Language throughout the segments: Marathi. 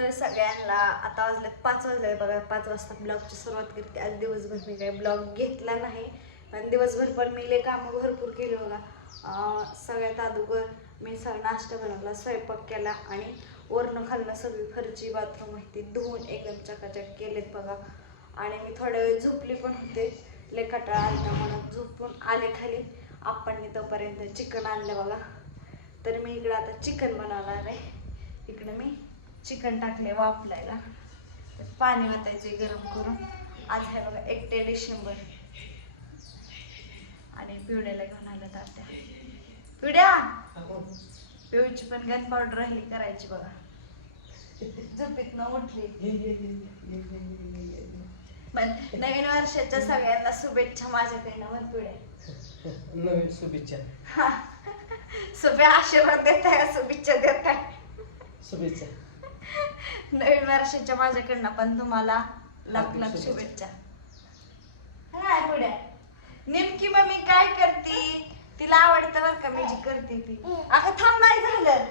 तर सगळ्यांना आता वाजले पाच वाजले बघा पाच वाजता ब्लॉगची सुरुवात करते. आज दिवसभर मी काही ब्लॉग घेतला नाही पण दिवसभर पण मी लय कामं भरपूर केली बघा. सगळ्यात अगोदर मी सगळं नाश्ता बनवला स्वयंपाक केला आणि वरनं खाल्लं सगळी फरची बाथरूम माहिती धुवून एकदम चकाचक केलेत बघा. आणि मी थोड्या वेळ झोपली पण होते. लय कटाळा आलता म्हणून झोपून आले खाली. आपण तोपर्यंत चिकन आणलं बघा. तर मी इकडं आता चिकन बनवणार आहे. इकडं मी चिकन टाकले वाफलायला. तर पाणी वाटायचे गरम करून. आज आहे बघा एकटे डिसेंबर. आणि पिवड्याला घेऊन आलं तात्या. पिवड्या पिवळीची पण गन पावडर राहिली करायची बघा. झोपेत न उठली. पण नवीन वर्षाच्या सगळ्यांना शुभेच्छा माझ्याकडनं म्हण पिवड्या नवीन शुभेच्छा. हा. शुभे आशीर्वाद देत आहे शुभेच्छा देत आहे शुभेच्छा. नवीन वर्षाच्या माझ्याकडनं पण तुम्हाला लाख लाख शुभेच्छा. काय पुढे नेमकी मग मी काय करते? तिला आवडतं बरं का मी जी करते ती. अगं थांब नाही झालं.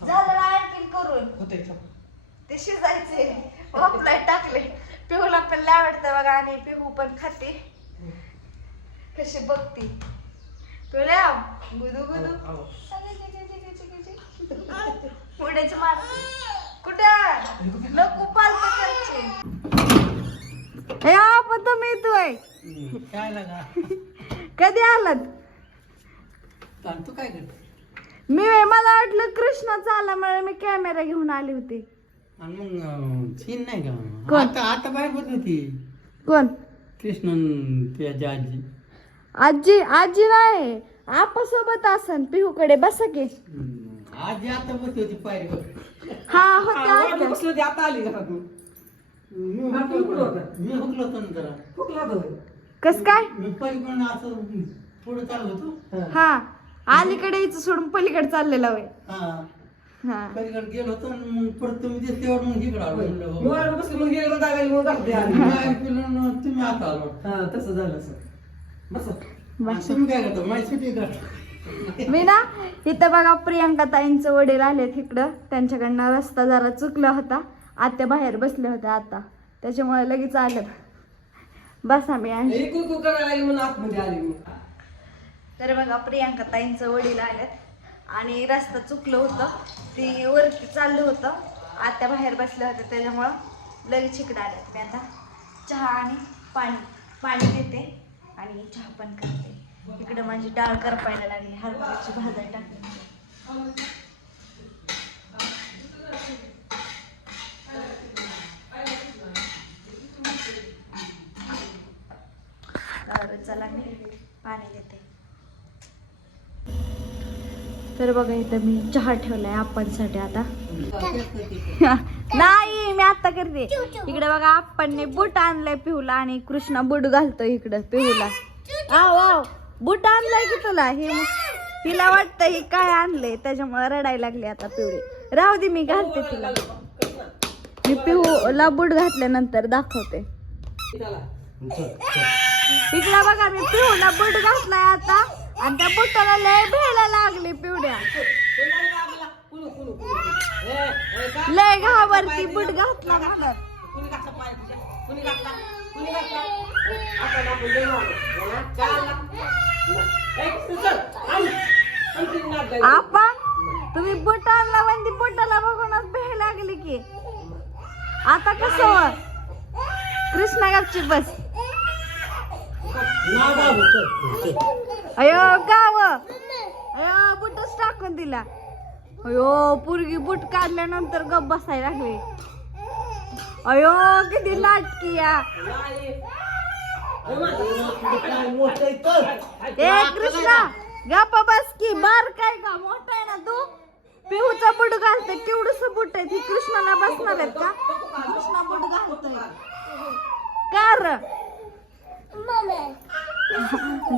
झालं ना आणखीन करून. होते ते शिजायचे वापलाय टाकले. पिहूला पण लय आवडतं बघा आणि पिहू पण खाते. कशी बघती. पिहूला गुदू गुदू. पुढेच मार. कुठं नको पालक करायचे हे आपण तुम्ही येतोय काय लागा? कधी आलात? आणि तू काय करते मी मला वाटलं कृष्णाचा आला म्हणून मी कॅमेरा घेऊन आली होती. आणि मग अं, सीन नाही का? आता आता बाहेर बोलत होती. कोण? कृष्णन तुझ्या आजी. आजी आजी नाही. आपसोबत असन. पिहूकडे बसा की. आजी आता बसत होती पायरीवर हा होते बसली आता आली घरात मी हुकलो मी हुकलो होतो ना जरा. फुकला कस काय? मी पलीकडून असं पुढे चाललो होतो. हा. अलीकडे यायचं सोडून पलीकडे चाललेला वय हा. हा. पलीकडे गेलो होतो मग परत तुम्ही दिसल्यावर मग इकडे आलो. म्हणलं, हो. बसली मग गेले दागायला मग तुम्ही आता आलो. हा तसं झालं सर. बस. तुम्ही काय करता? माझी सुट्टी करता मी ना इथं बघा प्रियांका ताईंचं वडील आलेत इकडं. त्यांच्याकडनं रस्ता जरा चुकला होता. आत्या बाहेर बसल्या होत्या आता. त्याच्यामुळे लगेच आलं. बसा मी आली तर बघा प्रियांका ताईंचं वडील आलेत. आणि रस्ता चुकलं होतं. ती वरती चाललं होतं. आत्या बाहेर बसल्या होत्या. त्याच्यामुळं लगेच इकडे आल्यात मी आता चहा आणि पाणी पाणी देते आणि चहा पण करते. इकडे माझी डाळ करपायला लागली हरभऱ्याची भाजी टाकली चला मी पाणी देते. तर बघा इथं मी चहा ठेवलाय आपणसाठी आता. नाही मी आता करते. इकडे बघा आपण बूट आणलाय पिहूला आणि कृष्णा बूट घालतो इकडं पिहूला. आव आव बूट आणलाय की तुला? हे तिला वाटतं हे काय आणलंय? त्याच्यामुळे रडायला लागली आता पिवळी. राहू दे मी घालते तिला. मी पिहूला बूट घातल्यानंतर दाखवते. इकडे बघा मी पिहूला बूट घातलाय आता. आणि त्या बुटाला लय भेळा लागली पिवड्या लय घावरती बूट घातला घालत कुणी घातला आता एक चल. आण. आणखी नाद लागली. आपण? तुम्ही बुट आणला म्हणजे बुटाला बघूनच भेळ लागली की. आता कसं हो? कृष्णा गपची बस ना बाबू चल चल. अयो गाव. अयो बुटच टाकून दिला. अयो पुरगी बुट काढल्यानंतर गप बसायला लागली. अयो किती लाटकी या. ए कृष्णा गप बस की बार काय का मोठा आहे ना तू? पिहूचा बुट घालते केवढस बुट आहे ती? कृष्णाला बसणार आहेत का? कृष्णा बुट घालतोय. कर.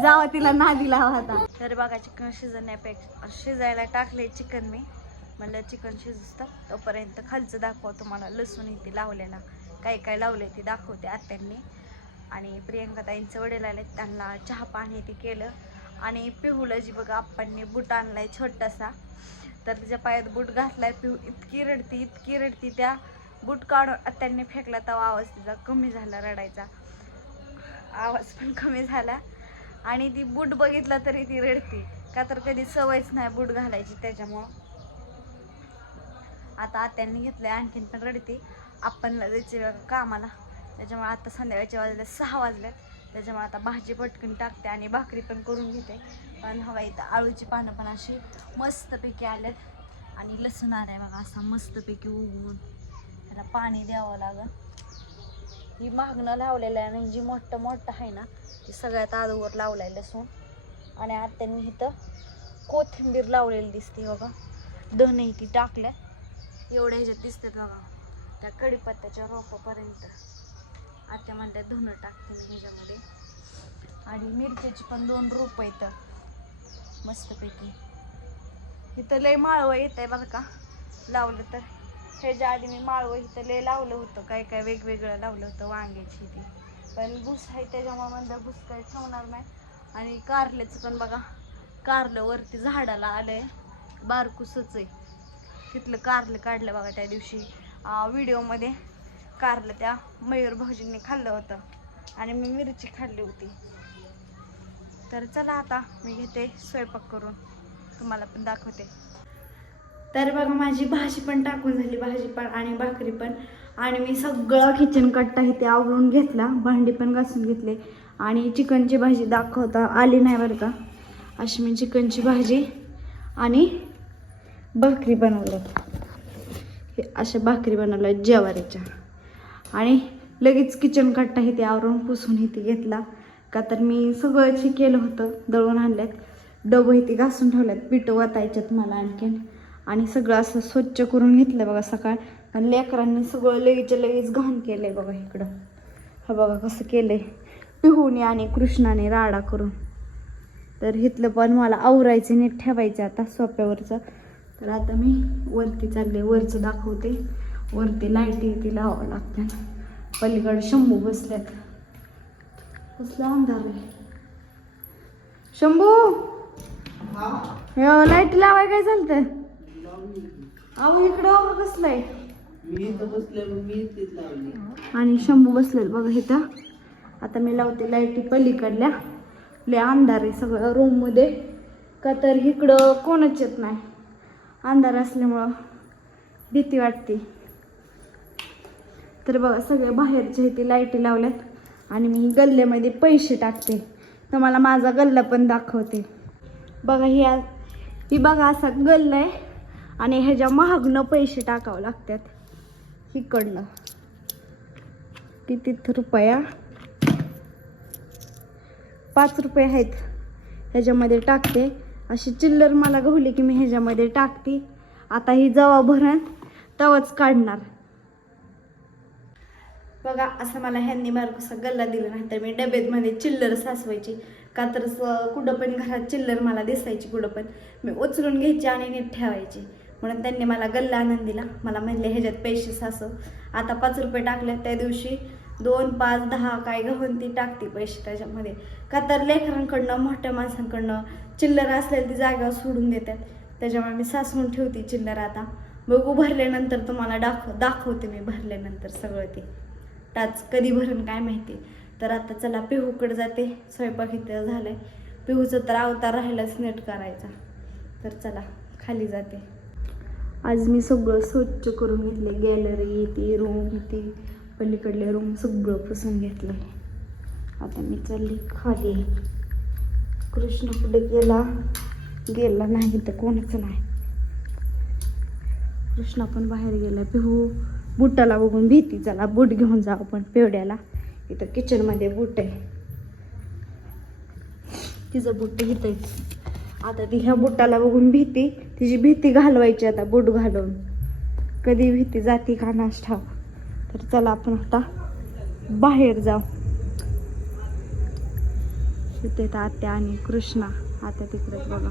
जावा तिला नादी लावा आता. तर बघा चिकन शिजण्यापेक्षा शिजायला टाकले चिकन मी. म्हणलं चिकन शिजतं तोपर्यंत खालचं दाखवा तुम्हाला. लसूण इथे लावलेला. काय काय लावले ते दाखवते आत्यांनी. आणि प्रियंका ताईंचं वडील आले त्यांना चहा पाणी ते केलं. आणि पिहूला जी बघा आप्पांनी बूट आणलाय छोटासा. तर तिच्या पायात बूट घातलाय. पिहू इतकी रडती इतकी रडती. त्या बूट काढून आत्यांनी फेकला तेव्हा आवाज तिचा कमी झाला रडायचा. आवाज पण कमी झाला. आणि ती बूट बघितला तरी ती रडती. का तर कधी सवयच नाही बूट घालायची त्याच्यामुळं. आता आत्यांनी घेतलं आहे आणखीन पण रडते आपण जायचे कामाला. त्याच्यामुळे आता संध्याकाळचे वाजले सहा वाजल्यात त्याच्यामुळे आता भाजी पटकन टाकते आणि भाकरी पण करून घेते. पण हवा इथं आळूची पानं पण अशी मस्तपैकी आल्यात आणि लसूण आलाय बघा असा मस्तपैकी उगवून. त्याला पाणी द्यावं लागल. ही मागणं लावलेलं आहे आणि जी मोठं मोठं आहे ना ती सगळ्यात आजवर लावलंय लसूण. आणि आत्यांनी इथं कोथिंबीर लावलेली दिसते बघा. धने ती टाकल्या. एवढ्या ह्याच्यात दिसतात बघा. त्या कढीपत्त्याच्या रोपापर्यंत. आत्या म्हणतात धुणं टाकते मी ह्याच्यामध्ये. आणि मिरच्याची पण दोन रोप आहेत. मस्तपैकी. इथं लय माळवं येत आहे बघा का? लावलं तर. ह्याच्या आधी मी माळवं इथं लय लावलं होतं. काय काय वेगवेगळं लावलं होतं वांग्याची ती. पण घुस आहे त्याच्यामुळे म्हणलं घुस काही ठेवणार नाही. आणि कारल्याचं पण बघा. कारलं वरती झाडाला आलंय. बारकुसच आहे. तिथलं कारलं काढलं बघा त्या दिवशी. व्हिडिओमध्ये कारलं त्या मयूर भाऊजींनी खाल्लं होतं. आणि मी मिरची खाल्ली होती. तर चला आता मी घेते स्वयंपाक करून. तुम्हाला पण दाखवते. तर बघा माझी भाजी पण टाकून झाली भाजी पण आणि भाकरी पण. आणि मी सगळं किचन कट्टा इथे आवरून घेतला भांडी पण घासून घेतले. आणि चिकनची भाजी दाखवता आली नाही बरं का? अशी मी चिकनची भाजी आणि भाकरी बनवल्यात हे अशा भाकरी बनवल्या ज्वारीच्या. आणि लगेच किचन कट्टा इथे आवरून पुसून इथे घेतला. का तर मी सगळं हे केलं होतं दळून आणल्यात. डबं इथे घासून ठेवल्यात पिठं वतायच्यात मला आणखीन. आणि सगळं असं स्वच्छ करून घेतलं बघा सकाळ. आणि लेकरांनी सगळं लगेच लगेच घाण केलं आहे बघा इकडं. हा बघा कसं केलं आहे पिहूने आणि कृष्णाने राडा करून. तर इथलं पण मला आवरायचं नीट ठेवायचं आता सोप्यावरचं. तर आता मी वरती चालले वरचं दाखवते. वरती लाईटी ती लावावं लागते. पलीकडे शंभू बसल्यात कसला अंधार आहे. शंभू! लाइट लावाय काय चालतंय? अहो इकडं अहो कसलंय. बसले आणि शंभू बसलेत बघा इथं. आता मी लावते लाईटी पलीकडल्या. लय अंधार आहे सगळं रूममध्ये का तर इकडं कोणच येत नाही. अंधार असल्यामुळं भीती वाटते. तर बघा सगळे बाहेरच्या इथे लाईटी लावल्यात आणि मी गल्ल्यामध्ये पैसे टाकते. तर मला माझा गल्ला पण दाखवते. बघा ही ही बघा असा गल्ला आहे आणि ह्याच्या महागनं पैसे टाकावं लागतात. इकडनं. किती रुपया? पाच रुपये आहेत. ह्याच्यामध्ये टाकते. अशी चिल्लर मला गवली की मी ह्याच्यामध्ये टाकते. आता ही जवा भरण तवाच काढणार. बघा असं मला ह्यांनी कसा गल्ला दिला नाही तर मी डब्यातमध्ये चिल्लर साचवायची का तर स- कुठं पण घरात चिल्लर मला दिसायची कुठं पण. मी उचलून घ्यायची आणि नीट ठेवायची. म्हणून त्यांनी मला गल्ला आणून दिला. मला म्हणले ह्याच्यात पैसे सासव. आता पाच रुपये टाकले त्या दिवशी. दोन पाच दहा काय गहून ती टाकते पैसे त्याच्यामध्ये. का तर लेकरांकडनं मोठ्या माणसांकडनं चिल्लर असलेली ती जागेवर सोडून देतात. त्याच्यामुळे मी साचवून ठेवते चिल्लर आता. बघू भरल्यानंतर तुम्हाला दाखव दाखवते मी भरल्यानंतर सगळं ते. टाच कधी भरून काय माहिती. तर आता चला पिहूकडे जाते. स्वयंपाक इथं झालंय. पिहूचं तर अवतार राहिलाच नेट करायचा. तर चला खाली जाते. आज मी सगळं स्वच्छ करून घेतले गॅलरी ती रूम ती पलीकडले रूम सगळं पुसून घेतलं आता मी चालली खाली. कृष्ण कुठे गेला? गेला नाही तर कोणाचं नाही. कृष्णा पण बाहेर गेला. पिहू बुटाला बघून भीती चला बूट घेऊन जाऊ आपण पेवड्याला. इथं किचनमध्ये बूट आहे. तिचं बूट इथं आहे. आता ती ह्या बुटाला बघून भीती तिची भीती घालवायची आता बूट घालून. कधी भीती जाती का नाश ठाव तर चला आपण आता बाहेर जाऊ. तिथे तात्या आत्या आणि कृष्णा आता तिकडे बघा.